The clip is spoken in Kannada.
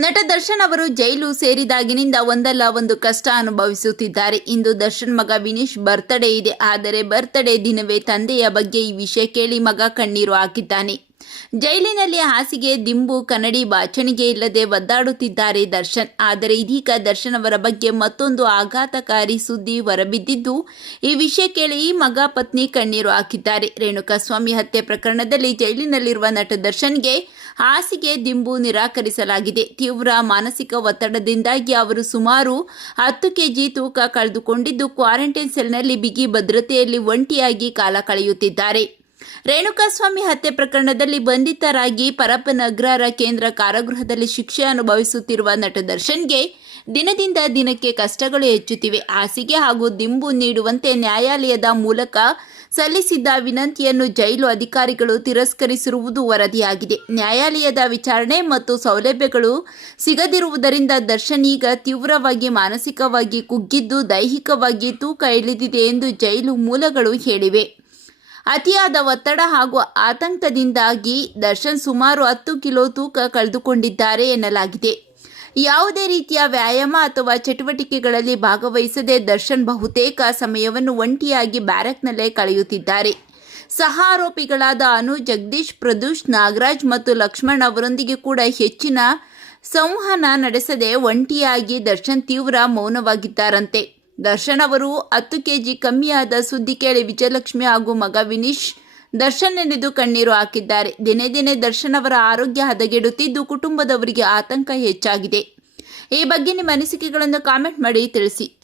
ನಟ ದರ್ಶನ್ ಅವರು ಜೈಲು ಸೇರಿದಾಗಿನಿಂದ ಒಂದಲ್ಲ ಒಂದು ಕಷ್ಟ ಅನುಭವಿಸುತ್ತಿದ್ದಾರೆ. ಇಂದು ದರ್ಶನ್ ಮಗ ವಿನೀಶ್ ಬರ್ತ್ಡೇ ಇದೆ. ಆದರೆ ಬರ್ತ್ಡೇ ದಿನವೇ ತಂದೆಯ ಬಗ್ಗೆ ಈ ವಿಷಯ ಕೇಳಿ ಮಗ ಕಣ್ಣೀರು ಹಾಕಿದ್ದಾನೆ. ಜೈಲಿನಲ್ಲಿ ಹಾಸಿಗೆ, ದಿಂಬು, ಕನ್ನಡಿ, ಬಾಚಣಿಗೆ ಇಲ್ಲದೆ ಒದ್ದಾಡುತ್ತಿದ್ದಾರೆ ದರ್ಶನ್. ಆದರೆ ಇದೀಗ ದರ್ಶನ್ ಅವರ ಬಗ್ಗೆ ಮತ್ತೊಂದು ಆಘಾತಕಾರಿ ಸುದ್ದಿ ಹೊರಬಿದ್ದಿದ್ದು, ಈ ವಿಷಯ ಕೇಳಿ ಮಗ ಪತ್ನಿ ಕಣ್ಣೀರು ಹಾಕಿದ್ದಾರೆ. ರೇಣುಕಾಸ್ವಾಮಿ ಹತ್ಯೆ ಪ್ರಕರಣದಲ್ಲಿ ಜೈಲಿನಲ್ಲಿರುವ ನಟ ದರ್ಶನ್ಗೆ ಹಾಸಿಗೆ, ದಿಂಬು ನಿರಾಕರಿಸಲಾಗಿದೆ. ತೀವ್ರ ಮಾನಸಿಕ ಒತ್ತಡದಿಂದಾಗಿ ಅವರು ಸುಮಾರು ಹತ್ತು ಕೆಜಿ ತೂಕ ಕಳೆದುಕೊಂಡಿದ್ದು, ಕ್ವಾರಂಟೈನ್ ಸೆಲ್ನಲ್ಲಿ ಬಿಗಿ ಭದ್ರತೆಯಲ್ಲಿ ಒಂಟಿಯಾಗಿ ಕಾಲ ಕಳೆಯುತ್ತಿದ್ದಾರೆ. ರೇಣುಕಾಸ್ವಾಮಿ ಹತ್ಯೆ ಪ್ರಕರಣದಲ್ಲಿ ಬಂಧಿತರಾಗಿ ಪರಪ್ಪನಗ್ರಹಾರ ಕೇಂದ್ರ ಕಾರಾಗೃಹದಲ್ಲಿ ಶಿಕ್ಷೆ ಅನುಭವಿಸುತ್ತಿರುವ ನಟ ದರ್ಶನ್ಗೆ ದಿನದಿಂದ ದಿನಕ್ಕೆ ಕಷ್ಟಗಳು ಹೆಚ್ಚುತ್ತಿವೆ. ಹಾಸಿಗೆ ಹಾಗೂ ದಿಂಬು ನೀಡುವಂತೆ ನ್ಯಾಯಾಲಯದ ಮೂಲಕ ಸಲ್ಲಿಸಿದ್ದ ವಿನಂತಿಯನ್ನು ಜೈಲು ಅಧಿಕಾರಿಗಳು ತಿರಸ್ಕರಿಸಿರುವುದು ವರದಿಯಾಗಿದೆ. ನ್ಯಾಯಾಲಯದ ವಿಚಾರಣೆ ಮತ್ತು ಸೌಲಭ್ಯಗಳು ಸಿಗದಿರುವುದರಿಂದ ದರ್ಶನ್ ಈಗ ತೀವ್ರವಾಗಿ ಮಾನಸಿಕವಾಗಿ ಕುಗ್ಗಿದ್ದು ದೈಹಿಕವಾಗಿ ತೂಕ ಇಳಿದಿದೆ ಎಂದು ಜೈಲು ಮೂಲಗಳು ಹೇಳಿವೆ. ಅತಿಯಾದ ಒತ್ತಡ ಹಾಗೂ ಆತಂಕದಿಂದಾಗಿ ದರ್ಶನ್ ಸುಮಾರು ಹತ್ತು ಕಿಲೋ ತೂಕ ಕಳೆದುಕೊಂಡಿದ್ದಾರೆ ಎನ್ನಲಾಗಿದೆ. ಯಾವುದೇ ರೀತಿಯ ವ್ಯಾಯಾಮ ಅಥವಾ ಚಟುವಟಿಕೆಗಳಲ್ಲಿ ಭಾಗವಹಿಸದೆ ದರ್ಶನ್ ಬಹುತೇಕ ಸಮಯವನ್ನು ಒಂಟಿಯಾಗಿ ಬ್ಯಾರಕ್ನಲ್ಲೇ ಕಳೆಯುತ್ತಿದ್ದಾರೆ. ಸಹ ಆರೋಪಿಗಳಾದ ಅನು, ಜಗದೀಶ್, ಪ್ರದೂಷ್, ನಾಗರಾಜ್ ಮತ್ತು ಲಕ್ಷ್ಮಣ್ ಅವರೊಂದಿಗೆ ಕೂಡ ಹೆಚ್ಚಿನ ಸಂವಹನ ನಡೆಸದೆ ಒಂಟಿಯಾಗಿ ದರ್ಶನ್ ತೀವ್ರ ಮೌನವಾಗಿದ್ದಾರಂತೆ. ದರ್ಶನ್ ಅವರು ಹತ್ತು ಕೆಜಿ ಕಮ್ಮಿಯಾದ ಸುದ್ದಿ ಕೇಳಿ ವಿಜಯಲಕ್ಷ್ಮಿ ಹಾಗೂ ಮಗ ವಿನೀಶ್ ದರ್ಶನ್ ನೆನೆದು ಕಣ್ಣೀರು ಹಾಕಿದ್ದಾರೆ. ದಿನೇ ದಿನೇ ದರ್ಶನ್ ಅವರ ಆರೋಗ್ಯ ಹದಗೆಡುತ್ತಿದ್ದು ಕುಟುಂಬದವರಿಗೆ ಆತಂಕ ಹೆಚ್ಚಾಗಿದೆ. ಈ ಬಗ್ಗೆ ನಿಮ್ಮ ಅನಿಸಿಕೆಗಳನ್ನು ಕಾಮೆಂಟ್ ಮಾಡಿ ತಿಳಿಸಿ.